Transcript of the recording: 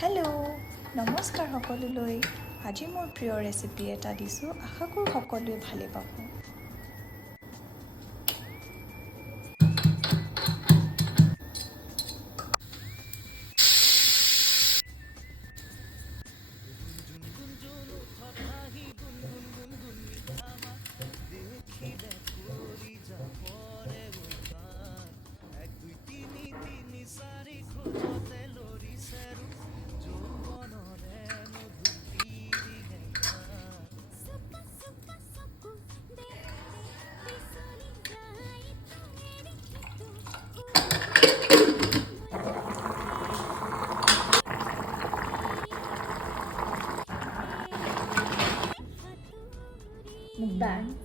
Hello', নমস্কাৰ সকলোলৈ। আজি মোৰ প্ৰিয় ৰেচিপি এটা দিছোঁ, আশা কৰোঁ সকলোৱে ভালে পাব। mukbang